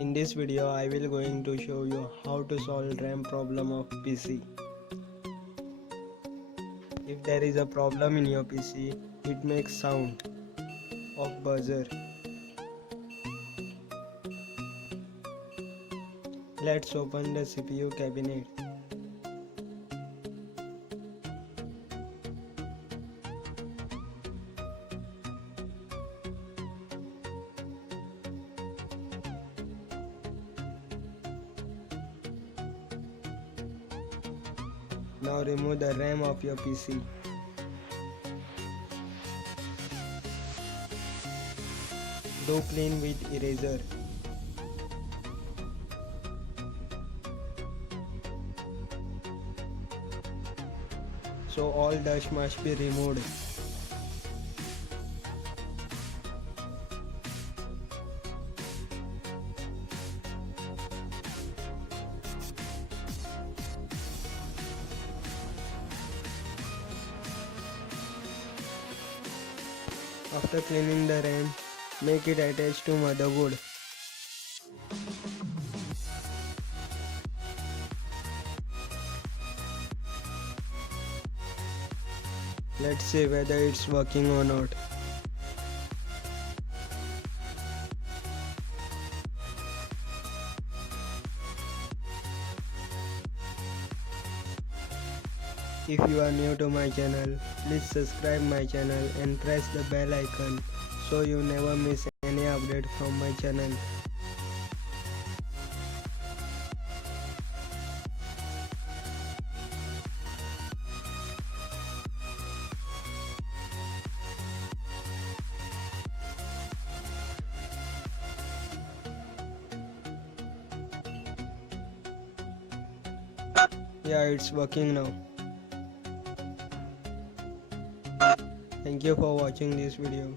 In this video I will going to show you how to solve RAM problem of PC. If there is a problem in your PC, it makes sound of buzzer. Let's open the CPU cabinet. Now remove the RAM of your PC. Do clean with eraser. So all dust must be removed. After cleaning the RAM, make it attached to motherboard. Let's see whether it's working or not. If you are new to my channel, please subscribe my channel and press the bell icon so you never miss any update from my channel. Yeah, it's working now. Thank you for watching this video.